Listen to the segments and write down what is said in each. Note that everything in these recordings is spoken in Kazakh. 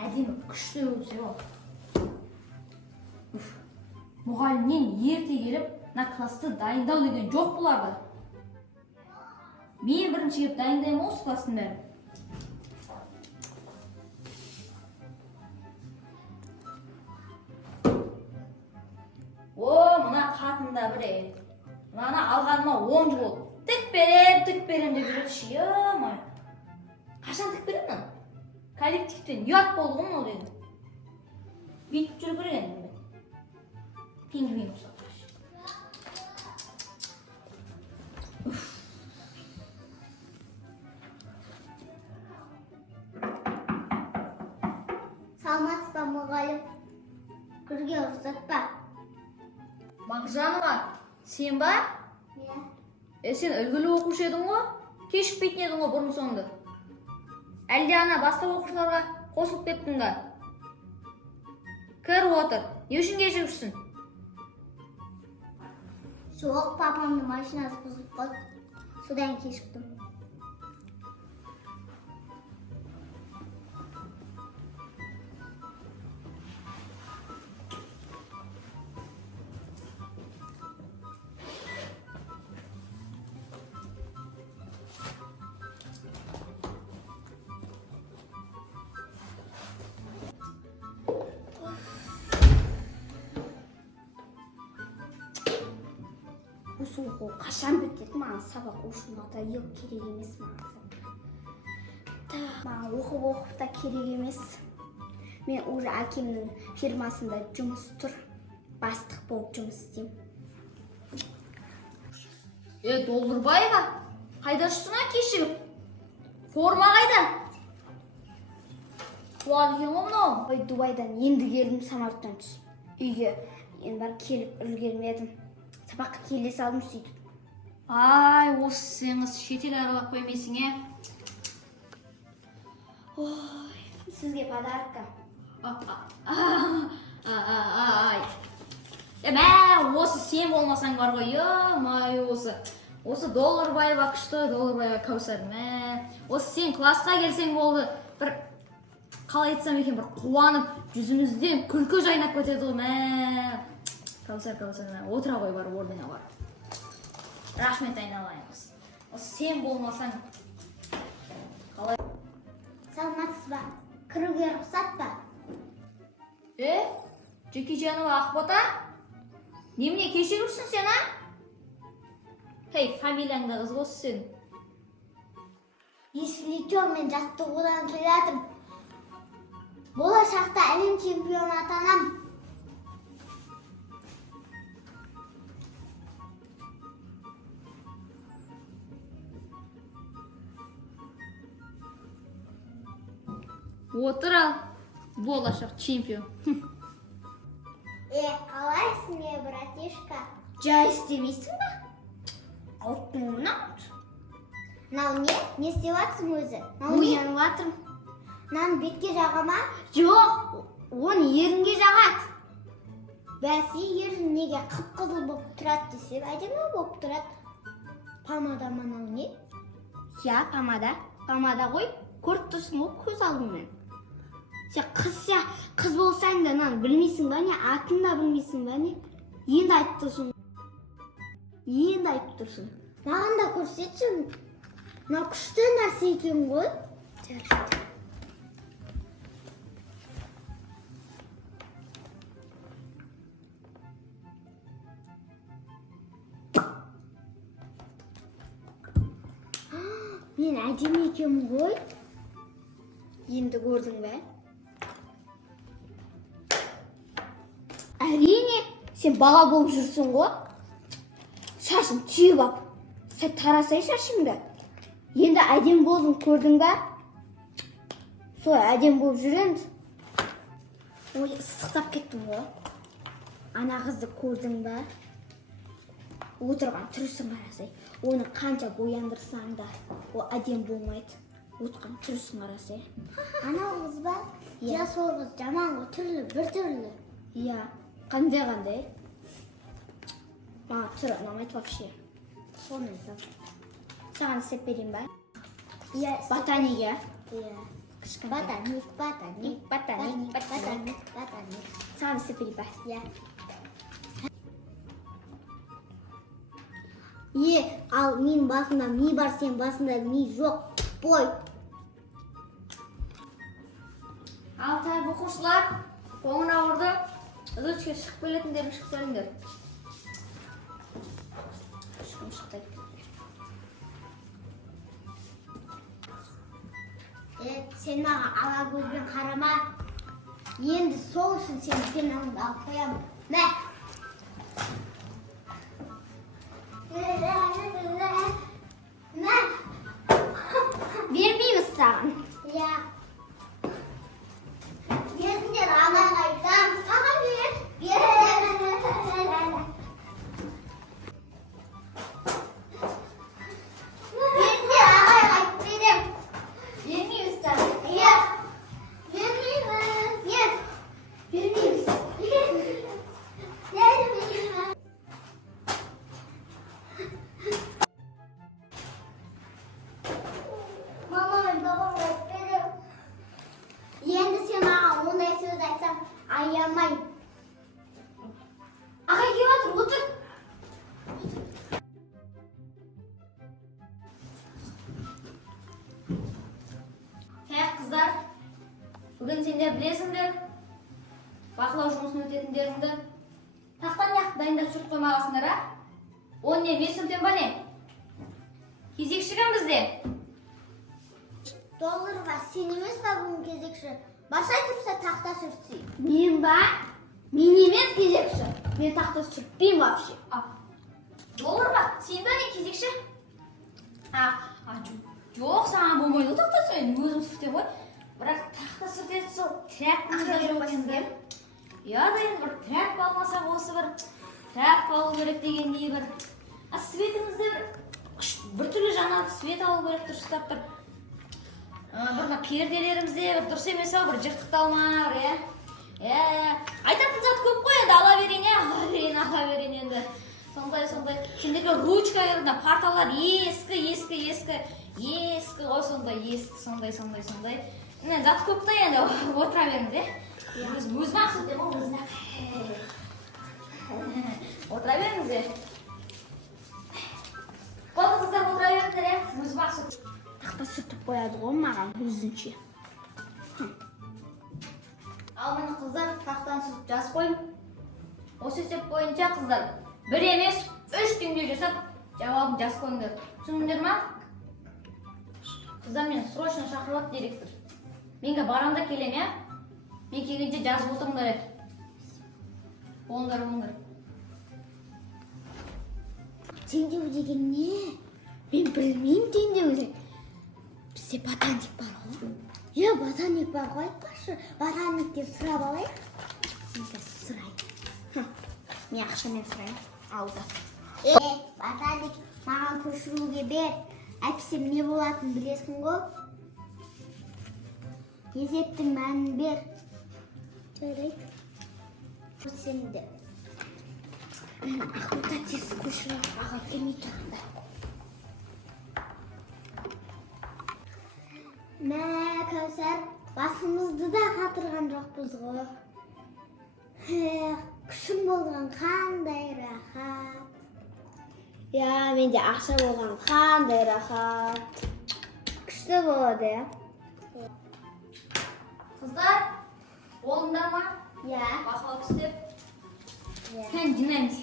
әдемі күшті өтсе мұғалімнен ерте келіп мына класты дайындау деген жоқ бұларда. Мен бірінші келіп дайындаймын осы кластың бәрін. Мына қатында біре. Мына алғаныма 10 жыл болды. Тік берем деп жүреді шиымай. Қашан тік беремін? Коллективтен ұят болды ғой ол енді. Бүйтіп жүру керек енді. Пингвин ұқсатыр. Саламатсыз ба мұғалім? Кіруге рұқсат па? Мағжанова, сен ба? Иә. Сен үлгілі оқушы едің ғой? Кешікпейтін едің ғой бұрын соңды. Әлде ана басқа оқушыларға қосылып кеттің ба? Кір отыр. Не үшін кешігіпсің? Жоқ, папамның машинасы бұзылып қалды. Содан кешіктім. Осы оқу қашан бітеді? Маған сабақ оқуға да керек емес маған. Маған оқып та керек емес. Мен уже әкемнің фирмасында жұмыс тұр. Бастық болып жұмыс істеймін. Долдырбаева, қайда жүрсің кешігіп? Форма қайда? Туады екен ғой мынау. Дубайдан енді келдім самолеттен түсіп. Үйге енді бар келіп үлгермедім. Сабаққа келе салдым сөйтіп. Осы сен шетел аралап қоймайсың, Сізге подарка. Осы сен болмасаң бар ғой, осы Долларбаева күшті, Долларбаева Кәусар. Осы сен классқа келсең болды, бір қалай айтсам екен, бір қуанып, жүзімізден күлкі жайнап кетеді ғой. Кәусар, отыра қой бар, орныңа бар. Рахмет айналайын. Осы сен болмасаң қалай? Саламатсыз ба? Кіруге рұқсат па? Жекежанова Ақбота? Немене кешігірсің сен, фамилияңда қыз осы сен. Ескіліктен мен жаттығудан келедім. Болашақта әлем чемпионы атанам. Отыр ал, болашақ чемпион. Қалайсың, братишка? Жай істемейсің ба? Ауыттың мұны ауыт. Нау не? Не істеватсың өзі? Оянып атырым. Нан бетке жағама? Жоқ, оны ерінге жағады. Бәсе ерін неге қып-қызыл болып тұрады десе, әдемі болып тұрады. Помада мынау не? Помада. Помада ғой, көріп тұрсың ғой көз алдыңмен. Сен қыз болсаң да білмейсің ба не? Атын да білмейсің ба не? Енді айтып тұрсың. Маған да көрсетші. Мына күшті нәрсе екен ғой. Мен әдемі екенмін ғой. Енді көрдің бе? Әрине, сен бала болып жүрсің ғой. Шашын түйіп ап. Сәт тарасай шашыңды. Енді әдем болдың, көрдің бе? Сол әдем болып жүренді. Ыстықтап кеттім ғой. Ана қызды көрдің бе? Отырған түрісін қарасай. Оны қанша бояндырсаң да, о әдем болмайды. Отырған түрісін қарасай. Ана қыз ба? Я сол қыз жаман ғой, түрлі, бір түрлі. Қандай? Маған түрі ұнамайды вообще. Соны айтам. Саған істеп берейін ба? Ботаника. Ботаник. Сам сыпырба. Я. Ал мен басында ми бар, сен басында ми жоқ. Бой. Ал тәліп оқушылар, қолын ауырды. Үзіліске шығып келетіндерін шығып сөйлеңдер. Ешкім шықпайды. Сен маған ала көзбен қарама. Енді сол үшін сен пенаңды алып қоямын. Мә. Мә. Бермейміз саған. Я. Бердіңдер, анаға айтам. Аға бер. Бердіңдер, ағай айтып берем. Бермейміз саған. Я. Бермейміз. Я. Бермейміз. Бермейміз. Енді сен маған ондай сөз айтсаң, аямай. Ағай келіп отыр, отыр. Қыздар, бүгін сендер білесіңдер, бақылау жұмысын өтетіндеріңді. Тақтан яқты дайындап жүріп қоймағасыңдар, а? Он не, бесімтен ба не? Кезекшігін бізде. Доллар бар, сен емес па бүгін кезекші? Басай тұрса тақта сүртсей. Мен ба? Мен емес кезекші. Мен тақта сүртпеймін вообще. Доллар ба? Сен ба не кезекші? Жоқ, саған болмайды тақта сүртпейін. Өзім сүртем ғой. Бірақ тақта сүртеді сол трәпімізді жоқ енді. Я да енді бір трәп алмаса осы бір трәп алу керек дегендей бір. Светімізде бір түрлі жаңа свет алу керек дұрыстап бір. Бір перделерімізде бір дұрыс емес ау, бір жыртықталма, бір, айтатын зат көп қой енді, ала берейін енді. Сондай. Сендерге ручка ерді, парталар ескі ғой, сондай. Зат көп та енді, отыра беріңіз, Өзім ақсыз деп ол, отыра беріңіз, Қолды қыздар отыра беріңдер, өзім ақсыз. Тақта сүртіп қояды ғой маған өзінше. Ал мені қыздар тақтан сүртіп жазып қойын. Осы есеп бойынша қыздар, бір емес, 3 теңге жасап, жауабын жазып қойыңдар. Түсіндіңдер ма? Қыздар, мені срочно шақырып директор. Менге баранда келем, я? Мен келгенде жазып отырыңдар еді. Болыңдар. Теңдеу деген не? Мен білмеймін теңдеу деген. Бізде ботаник бар ғой. Ботаник бар ғой, айтпашы. Ботаник деп сұрап алайық. Мен сұрайын. Мен ақшамен сұрайын. Алда. Ботаник, маған көшіруге бер. Әйтпесем не болатынын білесің ғой? Есептің мәнін бер. Жарайды. Көрсемді. Ақбота тез көшіріп аға келмей тұрғанда. Мә, Кәусар, басымызды да қатырған жоқпыз ғой. Күшім болған қандай рахат. Менде ақша болған қандай рахат. Күшті болады, Қыздар, болыңдар ма? Бақылау түстеп. Кен жинаймыз.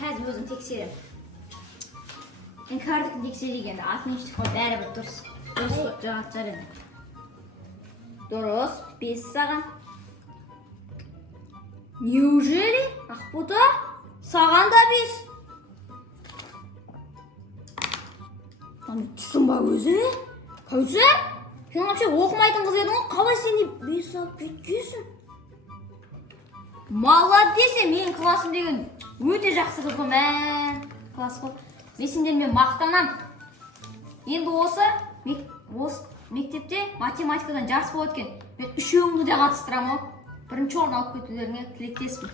Қазір өзім тексерем. Мен кардікін тексерегенде, атынештік қой бәрі бір дұрыс. Дұрыс қой, жағат жарым. Дұрыс, 5 саған. Неужели? Ақбота? Саған да 5. Түсін ба өзі? Кәусар? Сен вообще оқымайтын қыз едің ғой, қалай сен 5 алып кеткенсің? Молодец, менің классым деген өте жақсы қыз ғой, класс қой. Мен сендермен мақтанам. Енді осы мектепте математикадан жарыс болады екен. Мен үшеуіңді де қатыстырамын ғой. Бірінші орын алып кетулеріңе тілектеспін.